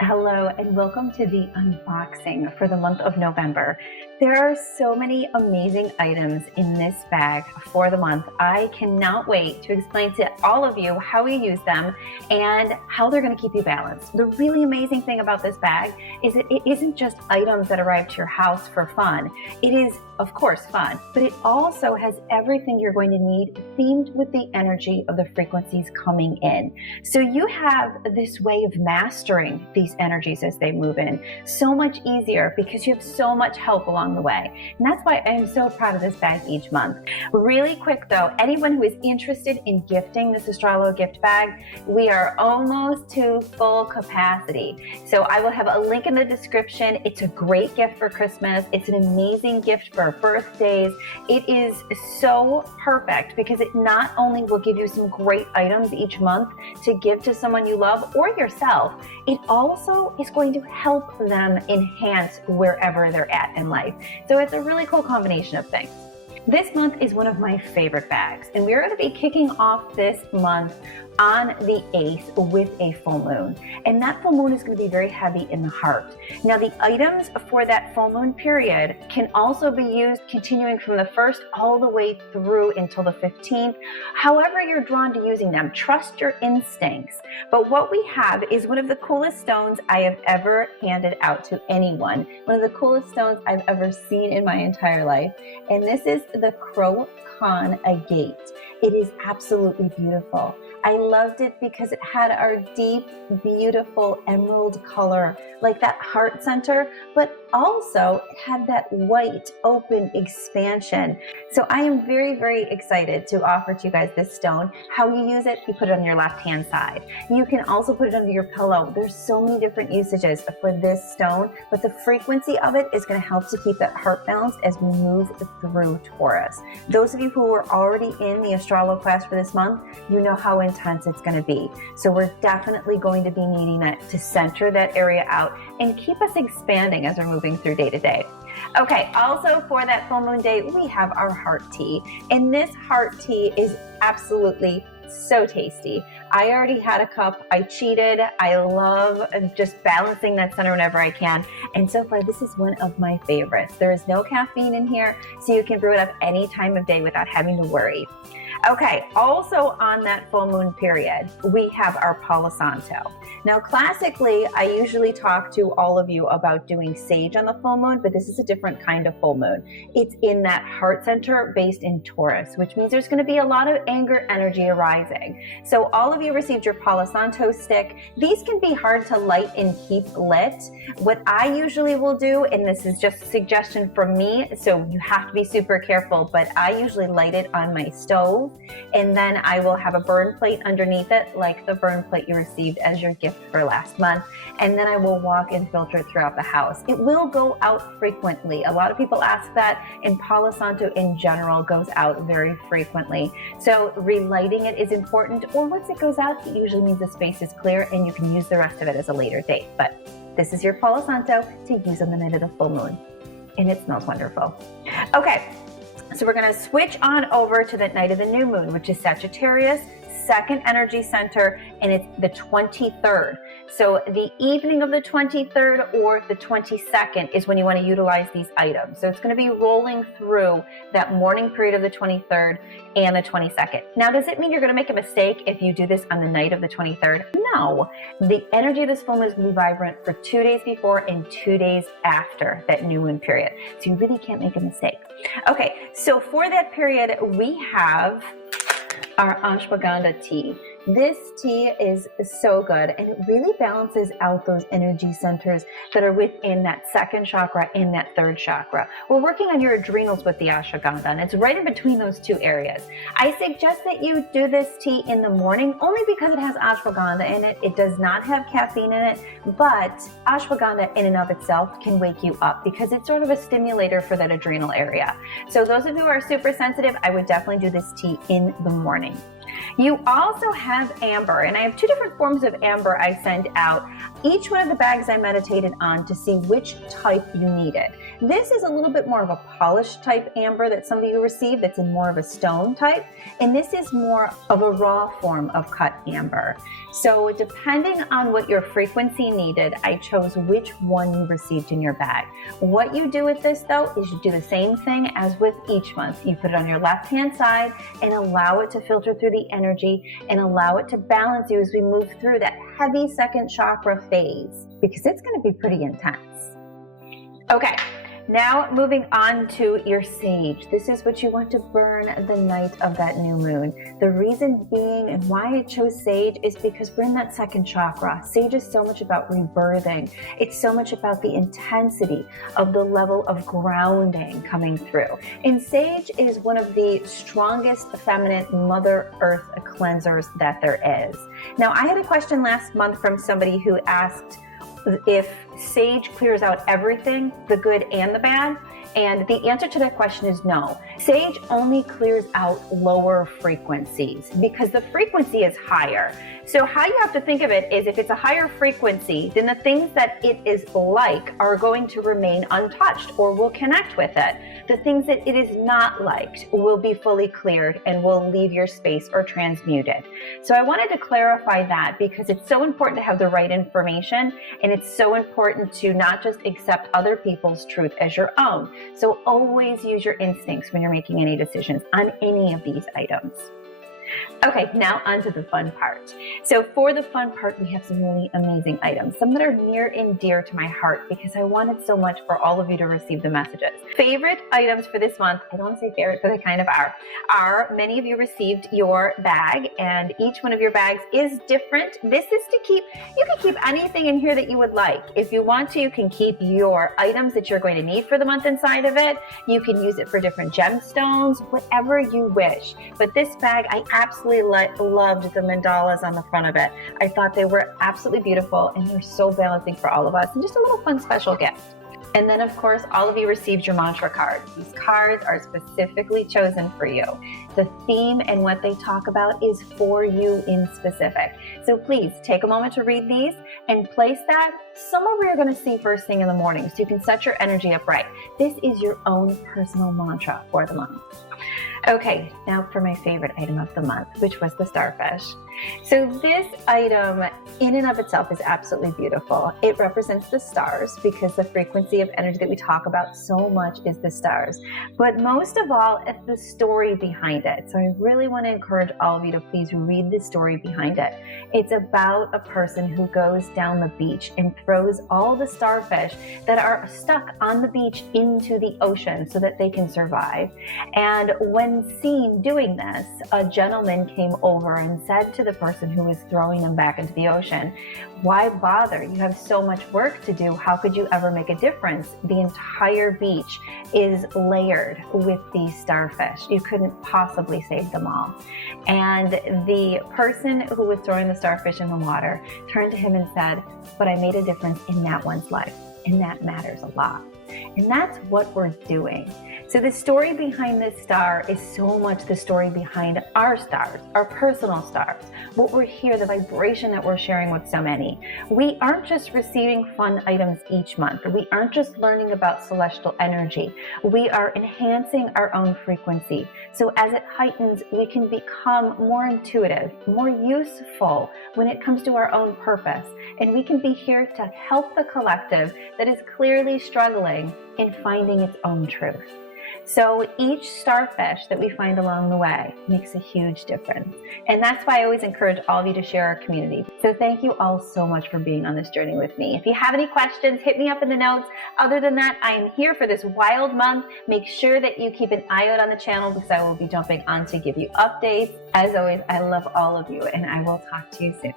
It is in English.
Hello and welcome to the unboxing for the month of November. There are so many amazing items in this bag for the month. I cannot wait to explain to all of you how we use them and how they're going to keep you balanced. The really amazing thing about this bag is that it isn't just items that arrive to your house for fun. It is, of course, fun, but it also has everything you're going to need themed with the energy of the frequencies coming in. So you have this way of mastering these energies as they move in so much easier because you have so much help along the way. And that's why I am so proud of this bag each month. Really quick though, anyone who is interested in gifting this AstroloGIFT bag, we are almost to full capacity. So I will have a link in the description. It's a great gift for Christmas. It's an amazing gift for birthdays. It is so perfect because it not only will give you some great items each month to give to someone you love or yourself, it also is going to help them enhance wherever they're at in life. So it's a really cool combination of things. This month is one of my favorite bags, and we're going to be kicking off this month on the 8th with a full moon. And that full moon is going to be very heavy in the heart. Now, the items for that full moon period can also be used continuing from the 1st all the way through until the 15th. However you're drawn to using them, trust your instincts. But what we have is one of the coolest stones I have ever handed out to anyone. One of the coolest stones I've ever seen in my entire life. And this is the Con Agate. It is absolutely beautiful. I loved it because it had our deep, beautiful emerald color, like that heart center, but also it had that white, open expansion. So I am very, very excited to offer to you guys this stone. How you use it, you put it on your left-hand side. You can also put it under your pillow. There's so many different usages for this stone, but the frequency of it is going to help to keep that heart balanced as we move through Taurus. Those of you who are already in the Astrolo class for this month, you know how intense it's going to be. So we're definitely going to be needing that to center that area out and keep us expanding as we're moving through day to day. Okay, also for that full moon day, we have our heart tea. And this heart tea is absolutely so tasty. I already had a cup. I cheated. I love just balancing that center whenever I can. And so far, this is one of my favorites. There is no caffeine in here, so you can brew it up any time of day without having to worry. Okay, also on that full moon period, we have our Palo Santo. Now, classically, I usually talk to all of you about doing sage on the full moon, but this is a different kind of full moon. It's in that heart center based in Taurus, which means there's going to be a lot of anger energy arising. So all of you received your Palo Santo stick. These can be hard to light and keep lit. What I usually will do, and this is just a suggestion from me, so you have to be super careful, but I usually light it on my stove. And then I will have a burn plate underneath it, like the burn plate you received as your gift for last month. And then I will walk and filter it throughout the house. It will go out frequently. A lot of people ask that, and Palo Santo in general goes out very frequently. So relighting it is important, or once it goes out, it usually means the space is clear and you can use the rest of it as a later date. But this is your Palo Santo to use on the night of the full moon. And it smells wonderful. Okay. So we're going to switch on over to the night of the new moon, which is Sagittarius, second energy center, and it's the 23rd. So the evening of the 23rd or the 22nd is when you want to utilize these items. So it's going to be rolling through that morning period of the 23rd and the 22nd. Now, does it mean you're going to make a mistake if you do this on the night of the 23rd? No. The energy of this full moon is going to be vibrant for 2 days before and 2 days after that new moon period. So you really can't make a mistake. Okay, so for that period, we have our Ashwagandha tea. This tea is so good, and it really balances out those energy centers that are within that second chakra and that third chakra. We're working on your adrenals with the ashwagandha, and it's right in between those two areas. I suggest that you do this tea in the morning only because it has ashwagandha in it. It does not have caffeine in it, but ashwagandha in and of itself can wake you up because it's sort of a stimulator for that adrenal area. So those of you who are super sensitive, I would definitely do this tea in the morning. You also have amber, and I have 2 different forms of amber I send out. Each one of the bags I meditated on to see which type you needed. This is a little bit more of a polished type amber that some of you received that's in more of a stone type. And this is more of a raw form of cut amber. So depending on what your frequency needed, I chose which one you received in your bag. What you do with this though is you do the same thing as with each month. You put it on your left hand side and allow it to filter through the energy and allow it to balance you as we move through that heavy second chakra phase, because it's going to be pretty intense. Okay. Now moving on to your sage. This is what you want to burn the night of that new moon. The reason being and why I chose sage is because we're in that second chakra. Sage is so much about rebirthing. It's so much about the intensity of the level of grounding coming through. And sage is one of the strongest feminine Mother Earth cleansers that there is. Now, I had a question last month from somebody who asked if sage clears out everything, the good and the bad. And the answer to that question is no. Sage only clears out lower frequencies because the frequency is higher. So how you have to think of it is if it's a higher frequency, then the things that it is like are going to remain untouched or will connect with it. The things that it is not liked will be fully cleared and will leave your space or transmuted. So I wanted to clarify that because it's so important to have the right information, and it's so important to not just accept other people's truth as your own. So always use your instincts when you're making any decisions on any of these items. Okay, now on to the fun part. So for the fun part, we have some really amazing items, some that are near and dear to my heart because I wanted so much for all of you to receive the messages. Favorite items for this month, I don't want to say favorite, but they kind of are many of you received your bag, and each one of your bags is different. This is to keep, you can keep anything in here that you would like. If you want to, you can keep your items that you're going to need for the month inside of it. You can use it for different gemstones, whatever you wish. But this bag, I absolutely loved the mandalas on the front of it. I thought they were absolutely beautiful and they're so balancing for all of us and just a little fun special gift. And then of course, all of you received your mantra cards. These cards are specifically chosen for you. The theme and what they talk about is for you in specific. So please take a moment to read these and place that somewhere where you're going to see first thing in the morning so you can set your energy up right. This is your own personal mantra for the month. Okay, now for my favorite item of the month, which was the starfish. So this item in and of itself is absolutely beautiful. It represents the stars because the frequency of energy that we talk about so much is the stars. But most of all, it's the story behind it. So I really want to encourage all of you to please read the story behind it. It's about a person who goes down the beach and throws all the starfish that are stuck on the beach into the ocean so that they can survive. And when seen doing this, a gentleman came over and said to the person who was throwing them back into the ocean, "Why bother? You have so much work to do. How could you ever make a difference? The entire beach is layered with these starfish. You couldn't possibly save them all." And the person who was throwing the starfish in the water turned to him and said, "But I made a difference in that one's life, and that matters a lot." And that's what we're doing. So the story behind this star is so much the story behind our stars, our personal stars, what we're here, the vibration that we're sharing with so many. We aren't just receiving fun items each month. We aren't just learning about celestial energy. We are enhancing our own frequency. So as it heightens, we can become more intuitive, more useful when it comes to our own purpose. And we can be here to help the collective that is clearly struggling in finding its own truth. So each starfish that we find along the way makes a huge difference. And that's why I always encourage all of you to share our community. So thank you all so much for being on this journey with me. If you have any questions, hit me up in the notes. Other than that, I am here for this wild month. Make sure that you keep an eye out on the channel because I will be jumping on to give you updates. As always, I love all of you and I will talk to you soon.